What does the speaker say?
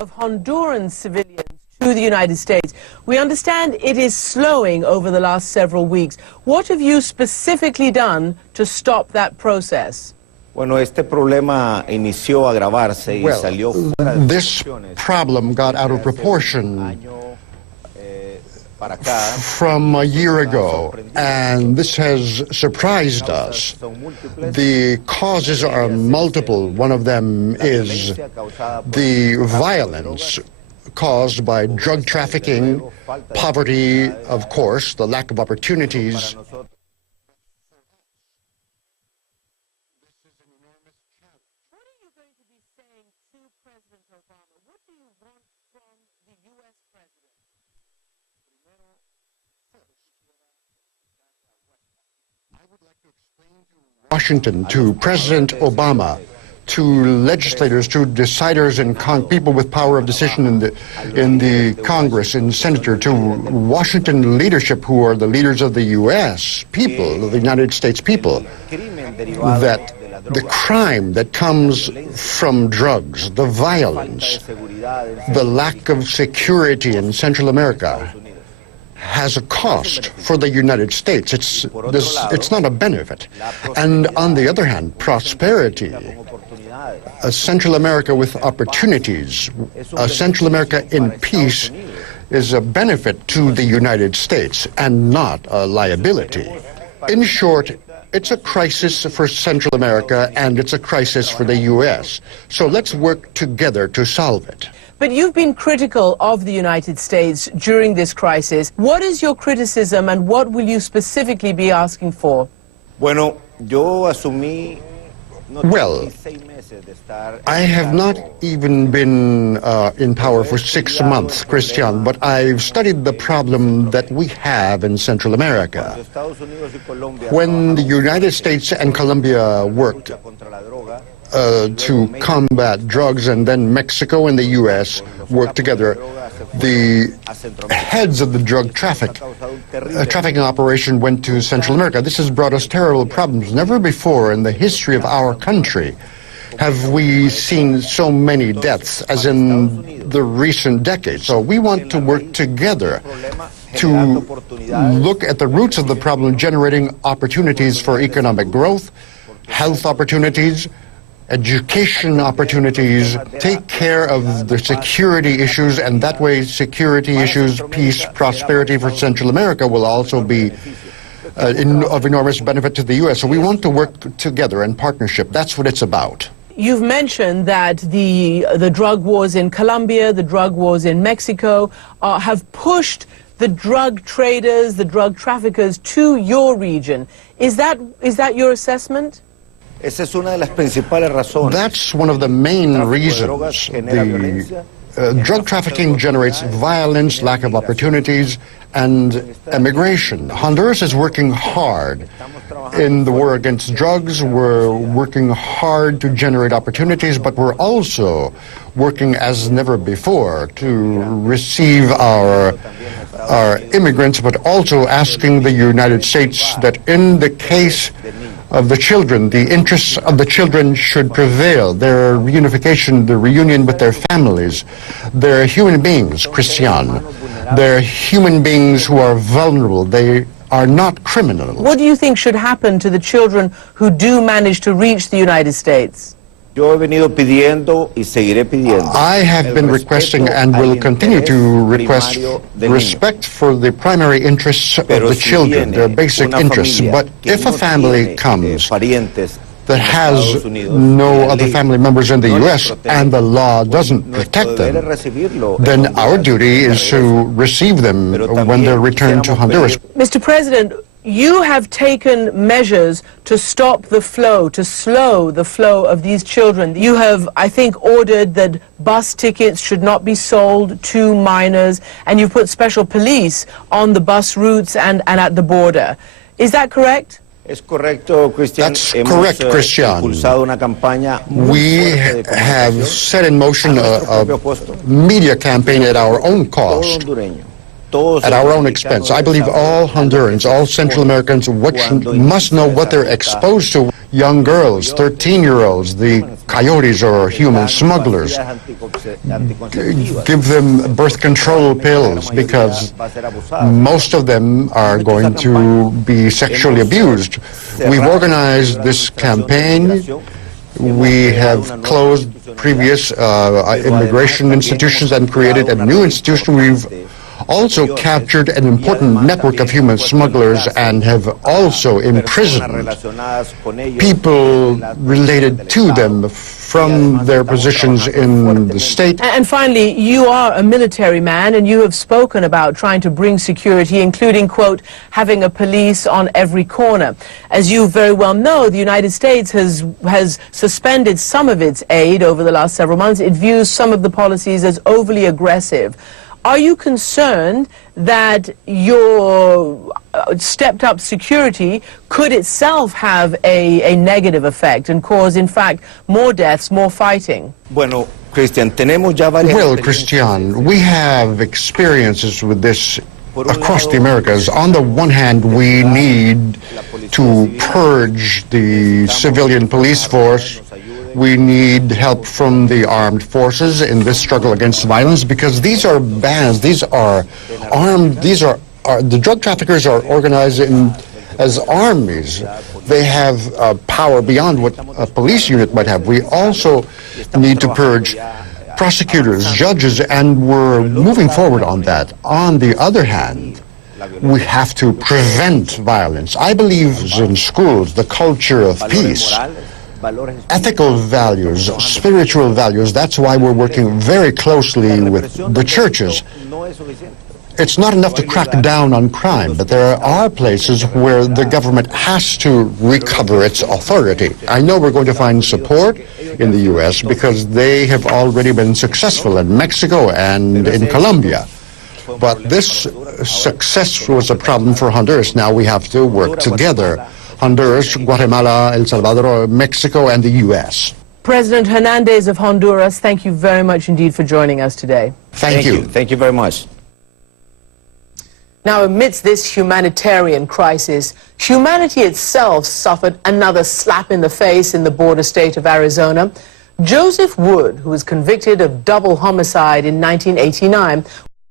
of Honduran civilians to the United States. We understand it is slowing over the last several weeks. What have you specifically done to stop that process? Bueno, este problema inició a agravarse y salió fuera de this problem got out of proportion from a year ago, and this has surprised us. The causes are multiple. One of them is the violence caused by drug trafficking, poverty, of course, the lack of opportunities. What are you going to be saying to President Obama? What do you want from the U.S. president? I would like to explain to Washington, to President Obama, to legislators, to deciders and people with power of decision in the Congress, in Senator, to Washington leadership, who are the leaders of the U.S. people, of the United States people, that the crime that comes from drugs, the violence, the lack of security in Central America has a cost for the United States. It's not a benefit. And on the other hand, prosperity, a Central America with opportunities, a Central America in peace is a benefit to the United States and not a liability. In short, it's a crisis for Central America and it's a crisis for the U.S. So let's work together to solve it. But you've been critical of the United States during this crisis. What is your criticism and what will you specifically be asking for? Bueno, yo asumí. Well, I have not even been in power for 6 months, Christian, but I've studied the problem that we have in Central America. When the United States and Colombia worked to combat drugs, and then Mexico and the U.S. worked together, the heads of the drug trafficking operation went to Central America. This has brought us terrible problems. Never before in the history of our country have we seen so many deaths as in the recent decades. So we want to work together to look at the roots of the problem, generating opportunities for economic growth, health opportunities, education opportunities, take care of the security issues, and that way security issues, peace, prosperity for Central America will also be of enormous benefit to the U.S. So we want to work together in partnership. That's what it's about. You've mentioned that the drug wars in Colombia, the drug wars in Mexico have pushed the drug traders, the drug traffickers to your region. Is that your assessment? That's one of the main reasons. The drug trafficking generates violence, lack of opportunities, and emigration. Honduras is working hard in the war against drugs. We're working hard to generate opportunities, but we're also working as never before to receive our immigrants, but also asking the United States that in the case of the children, the interests of the children should prevail. Their reunification, the reunion with their families. They're human beings, Christian. They're human beings who are vulnerable. They are not criminals. What do you think should happen to the children who do manage to reach the United States? I have been requesting and will continue to request respect for the primary interests of the children, their basic interests. But if a family comes that has no other family members in the U.S. and the law doesn't protect them, then our duty is to receive them when they're returned to Honduras. Mr. President, you have taken measures to stop the flow, to slow the flow of these children. You have, I think, ordered that bus tickets should not be sold to minors, and you've put special police on the bus routes and at the border. Is that correct? That's correct, Christian. We have set in motion a media campaign at our own cost at our own expense. I believe all Hondurans, all Central Americans must know what they're exposed to. Young girls, 13-year-olds, the coyotes or human smugglers, give them birth control pills because most of them are going to be sexually abused. We've organized this campaign. We have closed previous immigration institutions and created a new institution. We've also captured an important network of human smugglers and have also imprisoned people related to them from their positions in the state. And finally, you are a military man, and you have spoken about trying to bring security, including, quote, having a police on every corner. As you very well know, the United States has suspended some of its aid over the last several months. It views some of the policies as overly aggressive. Are you concerned that your stepped-up security could itself have a negative effect and cause, in fact, more deaths, more fighting? Well, Christian, we have experiences with this across the Americas. On the one hand, we need to purge the civilian police force. We need help from the armed forces in this struggle against violence, because these are bands, these are armed, the drug traffickers are organized as armies. They have power beyond what a police unit might have. We also need to purge prosecutors, judges, and we're moving forward on that. On the other hand, we have to prevent violence. I believe in schools, the culture of peace, ethical values, spiritual values. That's why we're working very closely with the churches. It's not enough to crack down on crime, but there are places where the government has to recover its authority. I know we're going to find support in the U.S. because they have already been successful in Mexico and in Colombia. But this success was a problem for Honduras. Now we have to work together. Honduras, Guatemala, El Salvador, Mexico, and the U.S. President Hernandez of Honduras, thank you very much indeed for joining us today. Thank you. Thank you very much. Now, amidst this humanitarian crisis, humanity itself suffered another slap in the face in the border state of Arizona. Joseph Wood, who was convicted of double homicide in 1989,